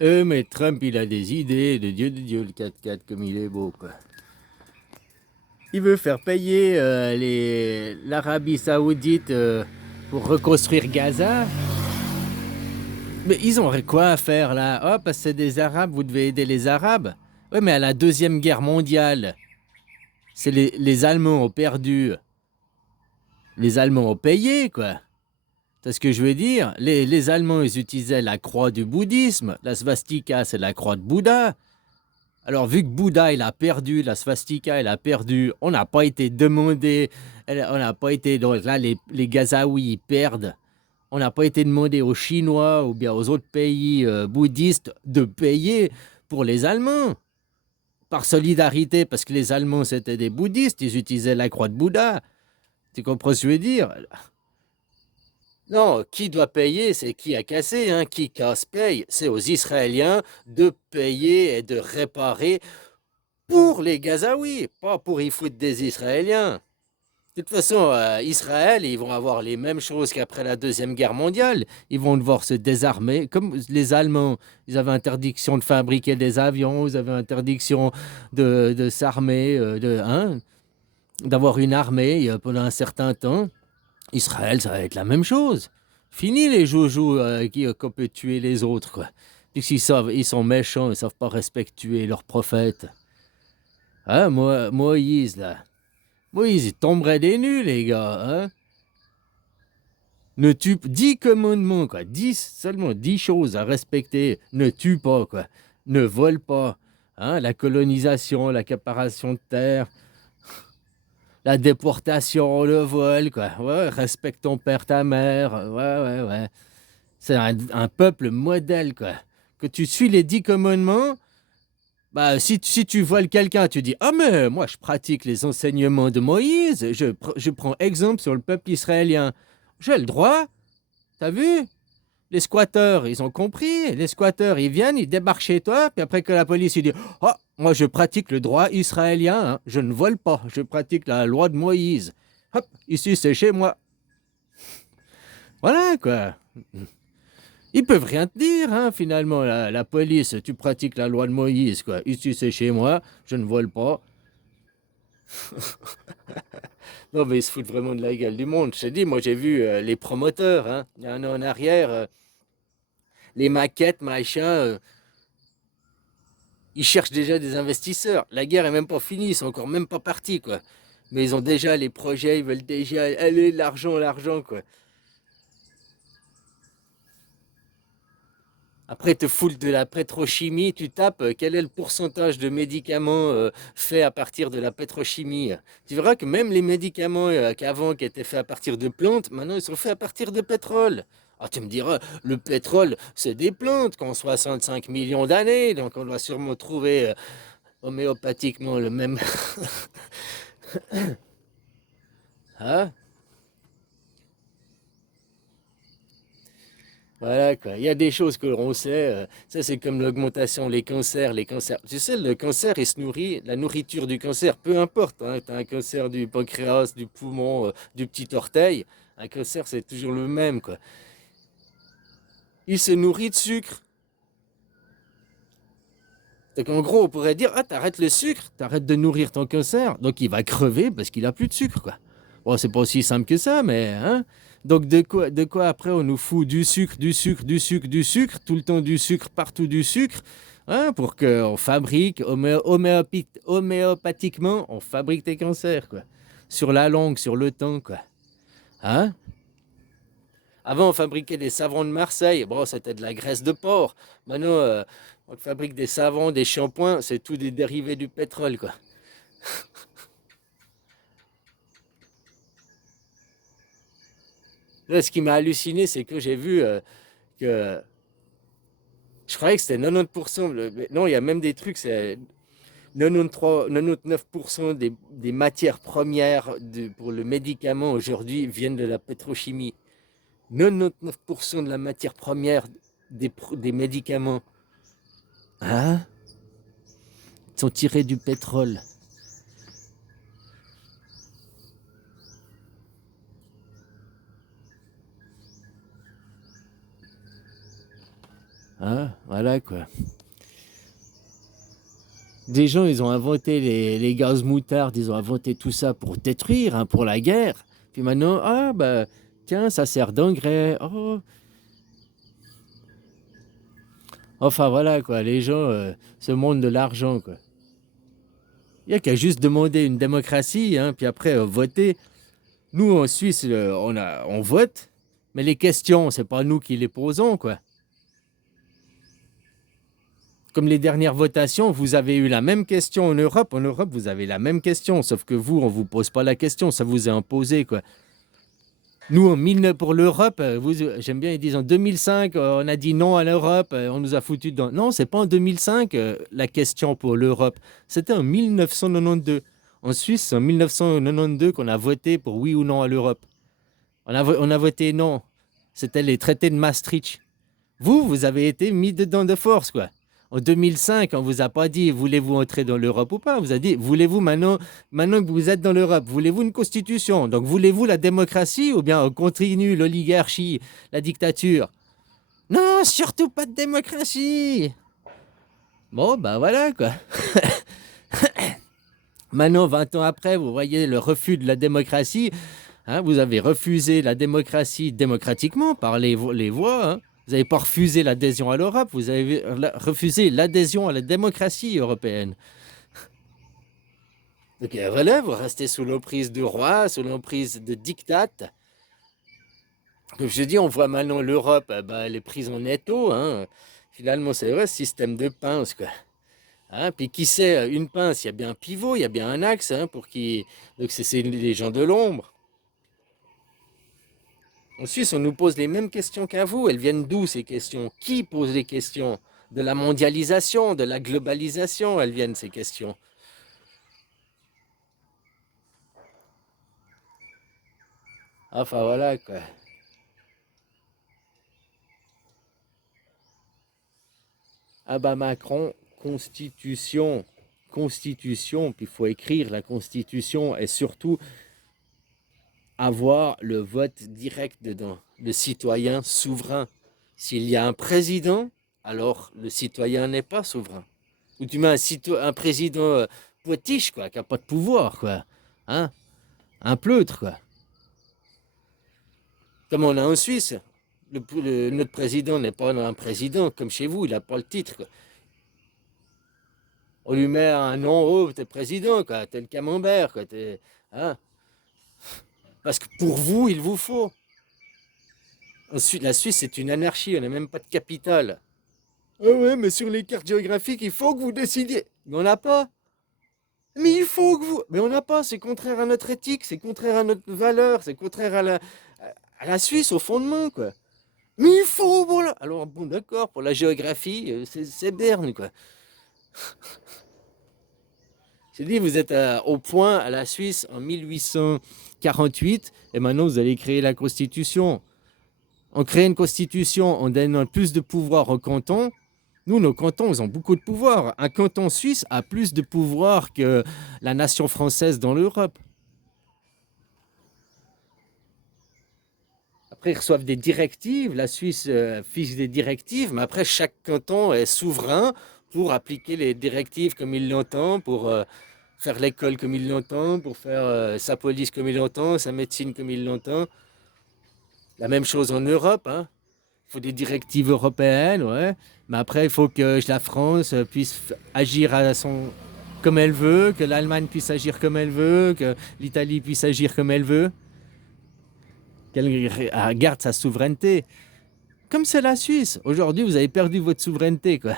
Mais Trump, il a des idées, de Dieu, le 4x4, comme il est beau, quoi. Il veut faire payer l'Arabie Saoudite pour reconstruire Gaza. Mais ils ont quoi à faire là? Oh, parce que c'est des Arabes, vous devez aider les Arabes. Oui, mais à la Deuxième Guerre mondiale, c'est les Allemands ont perdu. Les Allemands ont payé, quoi. C'est ce que je veux dire. Les Allemands, ils utilisaient la croix du bouddhisme. La svastika, c'est la croix de Bouddha. Alors, vu que Bouddha, il a perdu, la svastika, il a perdu, on n'a pas été demandé, on n'a pas été. Donc là, les Gazaouis, ils perdent. On n'a pas été demandé aux Chinois ou bien aux autres pays bouddhistes de payer pour les Allemands. Par solidarité, parce que les Allemands, c'était des bouddhistes, ils utilisaient la croix de Bouddha. Tu comprends ce que je veux dire? Non, qui doit payer, c'est qui a cassé, hein. Qui casse paye. C'est aux Israéliens de payer et de réparer pour les Gazaouis, pas pour y foutre des Israéliens. De toute façon, Israël, ils vont avoir les mêmes choses qu'après la Deuxième Guerre mondiale. Ils vont devoir se désarmer. Comme les Allemands, ils avaient interdiction de fabriquer des avions, ils avaient interdiction de s'armer, hein, d'avoir une armée pendant un certain temps. Israël, ça va être la même chose. Fini les joujoux qui peuvent tuer les autres, quoi. Puisqu'ils savent, ils sont méchants, ils ne savent pas respecter leurs prophètes. Hein, Moïse, là. Moïse, il tomberait des nues, les gars. Hein? Ne tue 10 commandements, quoi. 10, seulement 10 choses à respecter. Ne tue pas, quoi. Ne vole pas. Hein? La colonisation, l'accaparation de terre, la déportation, le vol, quoi. Ouais, respecte ton père, ta mère. Ouais, ouais, ouais. C'est un peuple modèle, quoi. Que tu suis les 10 commandements, bah, si tu voles quelqu'un, tu dis: Ah, mais moi, je pratique les enseignements de Moïse, je prends exemple sur le peuple israélien. J'ai le droit, t'as vu? Les squatteurs, ils ont compris. Les squatteurs, ils viennent, ils débarquent chez toi, puis après que la police, il dit: Ah, moi, je pratique le droit israélien, hein. Je ne vole pas, je pratique la loi de Moïse. Hop, ici, c'est chez moi. Voilà, quoi. Ils peuvent rien te dire, hein, finalement, la police. Tu pratiques la loi de Moïse, quoi. Ici, c'est chez moi, je ne vole pas. Non, mais ils se foutent vraiment de la gueule du monde. Je te dis, moi, j'ai vu les promoteurs, hein, il y a un an en arrière, les maquettes, machin, ils cherchent déjà des investisseurs. La guerre est même pas finie, ils sont encore même pas partis, quoi. Mais ils ont déjà les projets, ils veulent déjà aller, l'argent, quoi. Après, te foutre de la pétrochimie, tu tapes quel est le pourcentage de médicaments faits à partir de la pétrochimie. Tu verras que même les médicaments qu'avant qui étaient faits à partir de plantes, maintenant ils sont faits à partir de pétrole. Ah, tu me diras, le pétrole, c'est des plantes qui ont 65 millions d'années, donc on doit sûrement trouver homéopathiquement le même. Hein. Voilà quoi. Il y a des choses que l'on sait. Ça, c'est comme l'augmentation, les cancers, les cancers. Tu sais, le cancer, il se nourrit, la nourriture du cancer, peu importe. Hein, tu as un cancer du pancréas, du poumon, du petit orteil. Un cancer, c'est toujours le même, quoi. Il se nourrit de sucre. Donc en gros, on pourrait dire: Ah, t'arrêtes le sucre, t'arrêtes de nourrir ton cancer. Donc il va crever parce qu'il a plus de sucre, quoi. Bon, c'est pas aussi simple que ça, mais hein. Donc de quoi après on nous fout du sucre, du sucre, du sucre, du sucre, tout le temps du sucre, partout du sucre, hein, pour qu'on fabrique homéopathiquement, on fabrique des cancers, quoi. Sur la longue, sur le temps, quoi. Hein? Avant, on fabriquait des savons de Marseille. Bon, c'était de la graisse de porc. Maintenant, on fabrique des savons, des shampoings. C'est tout des dérivés du pétrole, quoi. Là, ce qui m'a halluciné, c'est que j'ai vu que je croyais que c'était 90%. Non, il y a même des trucs, c'est 93, 99% des matières premières pour le médicament aujourd'hui viennent de la pétrochimie. 99% de la matière première des médicaments, hein, sont tirés du pétrole. Hein, voilà quoi. Des gens, ils ont inventé les gaz moutardes, ils ont inventé tout ça pour détruire, hein, pour la guerre. Puis maintenant, ah bah tiens, ça sert d'engrais. Oh. Enfin voilà quoi, les gens, ce monde de l'argent quoi. Il n'y a qu'à juste demander une démocratie, hein, puis après voter. Nous en Suisse, on vote, mais les questions, c'est pas nous qui les posons quoi. Comme les dernières votations, vous avez eu la même question en Europe. En Europe, vous avez la même question, sauf que vous, on ne vous pose pas la question, ça vous est imposé, quoi. Nous, pour l'Europe, j'aime bien, ils disent en 2005, on a dit non à l'Europe, on nous a foutu dedans. Non, c'est pas en 2005 la question pour l'Europe. C'était en 1992. En Suisse, c'est en 1992 qu'on a voté pour oui ou non à l'Europe. On a voté non. C'était les traités de Maastricht. Vous avez été mis dedans de force, quoi. En 2005, on ne vous a pas dit voulez-vous entrer dans l'Europe ou pas. On vous a dit voulez-vous maintenant que vous êtes dans l'Europe, voulez-vous une constitution? Donc voulez-vous la démocratie ou bien on continue l'oligarchie, la dictature? Non, surtout pas de démocratie. Bon, ben voilà quoi. Maintenant, 20 ans après, vous voyez le refus de la démocratie. Hein, vous avez refusé la démocratie démocratiquement par les voix. Hein. Vous n'avez pas refusé l'adhésion à l'Europe, vous avez refusé l'adhésion à la démocratie européenne. Donc voilà, vous restez sous l'emprise du roi, sous l'emprise de dictates. Comme je dis, on voit maintenant l'Europe, elle est prise en étau. Hein. Finalement, c'est vrai, ce système de pince, quoi. Hein, puis qui sait, une pince, il y a bien un pivot, il y a bien un axe, hein, pour qui. Donc c'est les gens de l'ombre. En Suisse, on nous pose les mêmes questions qu'à vous. Elles viennent d'où ces questions? Qui pose les questions? De la mondialisation, de la globalisation, elles viennent ces questions. Enfin voilà quoi. Ah bah Macron, constitution, constitution, puis il faut écrire la constitution et surtout avoir le vote direct dedans, le citoyen souverain. S'il y a un président, alors le citoyen n'est pas souverain. Ou tu mets un président potiche, quoi, qui n'a pas de pouvoir, quoi. Hein? Un pleutre, quoi. Comme on a en Suisse. Notre président n'est pas un président, comme chez vous, il n'a pas le titre, quoi. On lui met un nom, oh, t'es président, quoi, t'es le camembert, quoi, hein? Parce que pour vous, il vous faut. Ensuite, la Suisse, c'est une anarchie, on n'a même pas de capitale. Ah ouais, mais sur les cartes géographiques, il faut que vous décidiez. Mais on n'a pas. Mais il faut que vous. Mais on n'a pas, c'est contraire à notre éthique, c'est contraire à notre valeur, c'est contraire à la Suisse, au fondement, quoi. Mais il faut, voilà. Alors, bon, d'accord, pour la géographie, c'est Berne, quoi. J'ai dit, vous êtes au point à la Suisse en 1848, et maintenant vous allez créer la Constitution. On crée une Constitution en donnant plus de pouvoir aux cantons. Nous, nos cantons, ils ont beaucoup de pouvoir. Un canton suisse a plus de pouvoir que la nation française dans l'Europe. Après, ils reçoivent des directives. La Suisse fixe des directives, mais après, chaque canton est souverain pour appliquer les directives comme il l'entend, pour faire l'école comme il l'entend, pour faire sa police comme il l'entend, sa médecine comme il l'entend. La même chose en Europe. Hein. Il faut des directives européennes, ouais. Mais après, il faut que la France puisse agir comme elle veut, que l'Allemagne puisse agir comme elle veut, que l'Italie puisse agir comme elle veut, qu'elle garde sa souveraineté. Comme c'est la Suisse. Aujourd'hui, vous avez perdu votre souveraineté, quoi.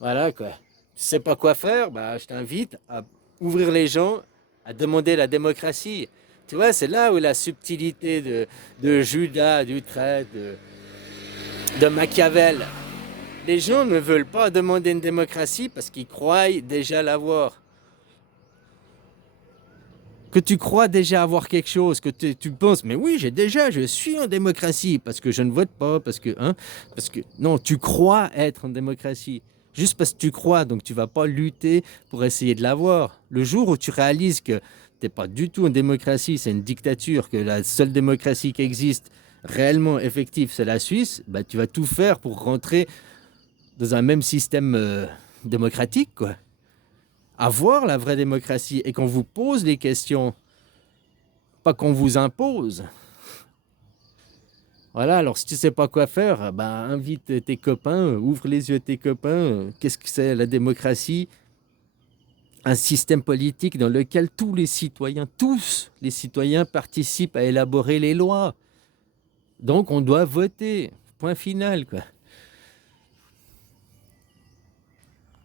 Voilà, quoi. Tu sais pas quoi faire, bah, je t'invite à ouvrir les gens, à demander la démocratie. Tu vois, c'est là où la subtilité de Judas, d'Utrecht, de Machiavel. Les gens ne veulent pas demander une démocratie parce qu'ils croient déjà l'avoir. Que tu crois déjà avoir quelque chose, que tu penses, mais oui, je suis en démocratie, parce que je ne vote pas, parce que, non, tu crois être en démocratie. Juste parce que tu crois, donc tu vas pas lutter pour essayer de l'avoir. Le jour où tu réalises que t'es pas du tout en démocratie, c'est une dictature, que la seule démocratie qui existe réellement effectif, c'est la Suisse, bah, tu vas tout faire pour rentrer dans un même système démocratique, quoi. Avoir la vraie démocratie et qu'on vous pose les questions, pas qu'on vous impose. Voilà, alors si tu sais pas quoi faire, ben invite tes copains, ouvre les yeux de tes copains. Qu'est-ce que c'est la démocratie? Un système politique dans lequel tous les citoyens participent à élaborer les lois. Donc on doit voter. Point final, quoi.